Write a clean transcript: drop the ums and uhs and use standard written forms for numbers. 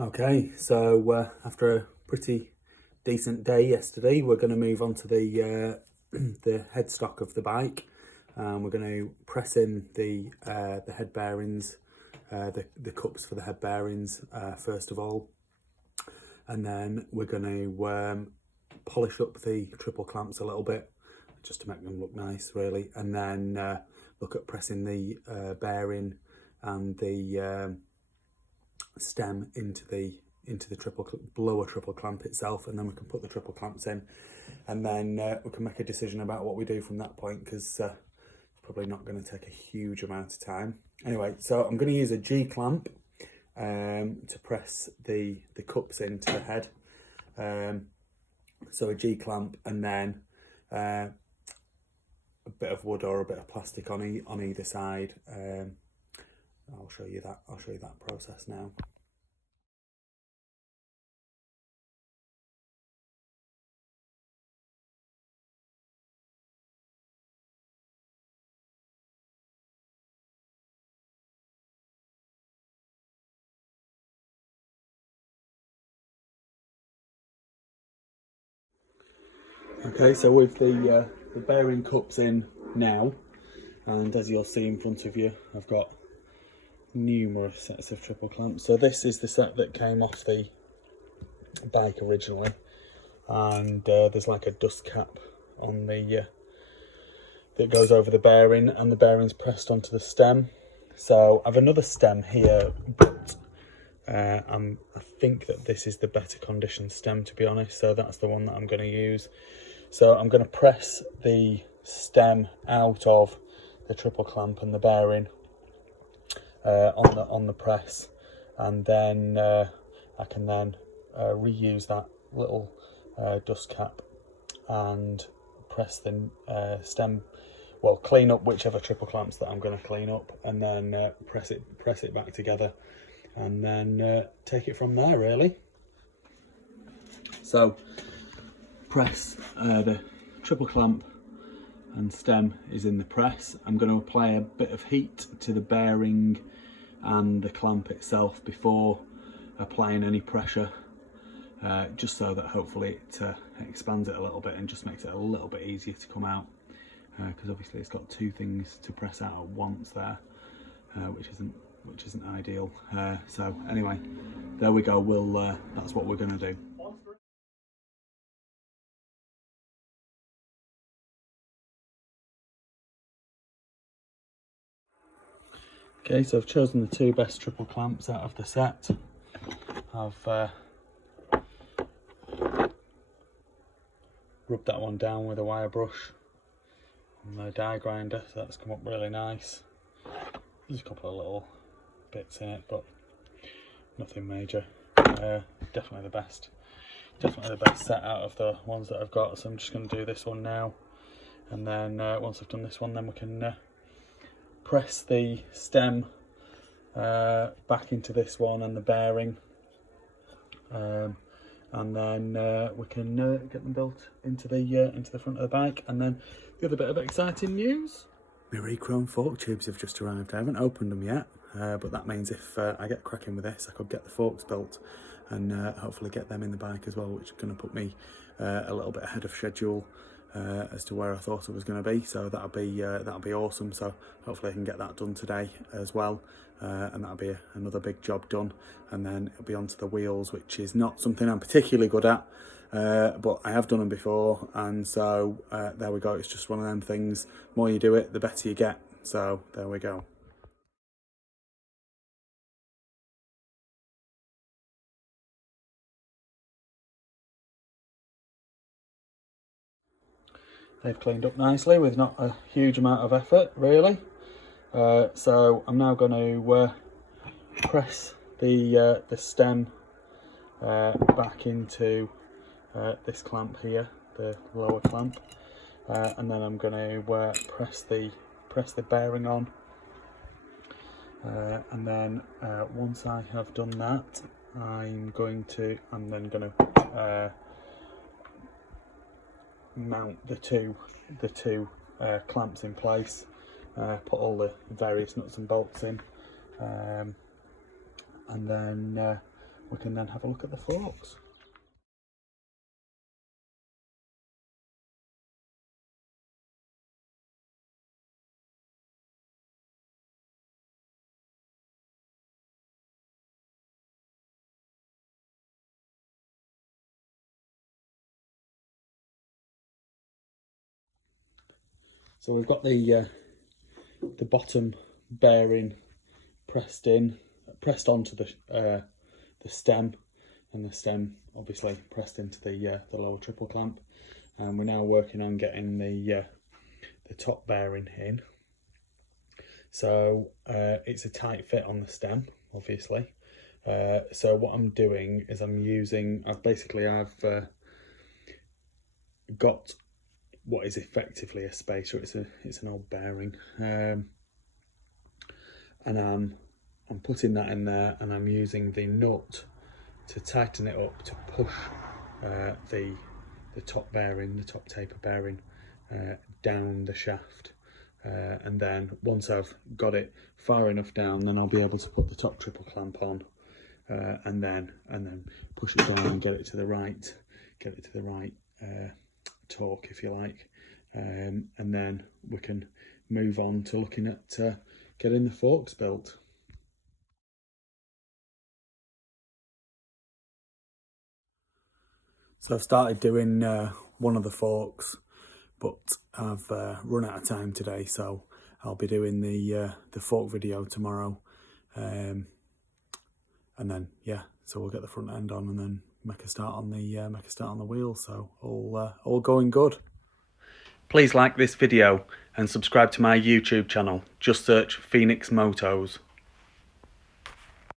Okay, so after a pretty decent day yesterday, we're going to move on to the the headstock of the bike. We're going to press in the head bearings, the cups for the head bearings first of all, and then we're going to polish up the triple clamps a little bit just to make them look nice, really, and then look at pressing the bearing and the stem into the lower triple clamp itself, and then we can put the triple clamps in, and then we can make a decision about what we do from that point, because it's probably not going to take a huge amount of time. Anyway, so I'm going to use a G clamp to press the cups into the head. So a G clamp, and then a bit of wood or a bit of plastic on either side. I'll show you that process now. Okay, so with the bearing cups in now, and as you'll see in front of you, I've got numerous sets of triple clamps. So this is the set that came off the bike originally, and there's like a dust cap on the that goes over the bearing, and the bearing's pressed onto the stem. So I've another stem here, but I think that this is the better condition stem, to be honest, so that's the one that I'm going to use. So I'm going to press the stem out of the triple clamp and the bearing on the press, and then I can then reuse that little dust cap and press the stem, well, clean up whichever triple clamps that I'm going to clean up, and then press it back together, and then take it from there, really. So press, the triple clamp and stem is in the press. I'm going to apply a bit of heat to the bearing and the clamp itself before applying any pressure, just so that hopefully it expands it a little bit and just makes it a little bit easier to come out, because obviously it's got two things to press out at once there, which isn't ideal. So anyway, there we go. That's what we're going to do. Okay, so I've chosen the two best triple clamps out of the set. I've rubbed that one down with a wire brush and the die grinder, so that's come up really nice. There's a couple of little bits in it, but nothing major. Definitely the best set out of the ones that I've got. So I'm just going to do this one now, and then once I've done this one, then we can press the stem back into this one and the bearing, and then we can get them built into the front of the bike. And then the other bit of exciting news: the Rechrome fork tubes have just arrived. I haven't opened them yet, but that means if I get cracking with this, I could get the forks built and hopefully get them in the bike as well, which is going to put me a little bit ahead of schedule as to where I thought it was going to be. So that'll be awesome. So hopefully I can get that done today as well, and that'll be another big job done. And then it'll be onto the wheels, which is not something I'm particularly good at, but I have done them before, and so there we go. It's just one of them things. The more you do it, the better you get. So there we go. They've cleaned up nicely with not a huge amount of effort, really. So I'm now going to press the stem back into this clamp here, the lower clamp, and then I'm going to press the bearing on, and then once I have done that, I'm then going to mount the two clamps in place, put all the various nuts and bolts in, and then we can then have a look at the forks. So we've got the bottom bearing pressed onto the stem, and the stem obviously pressed into the lower triple clamp. And we're now working on getting the top bearing in. So it's a tight fit on the stem, obviously. So what I'm doing is I've got what is effectively a spacer. It's an old bearing, and I'm putting that in there, and I'm using the nut to tighten it up to push the top bearing, the top taper bearing, down the shaft. And then once I've got it far enough down, then I'll be able to put the top triple clamp on, and then push it down and get it to the right torque, if you like, and then we can move on to looking at getting the forks built. So I've started doing one of the forks, but I've run out of time today, so I'll be doing the fork video tomorrow, and then so we'll get the front end on and then make a start on the wheel. So all going good. Please like this video and subscribe to my YouTube channel. Just search Phoenix Motos.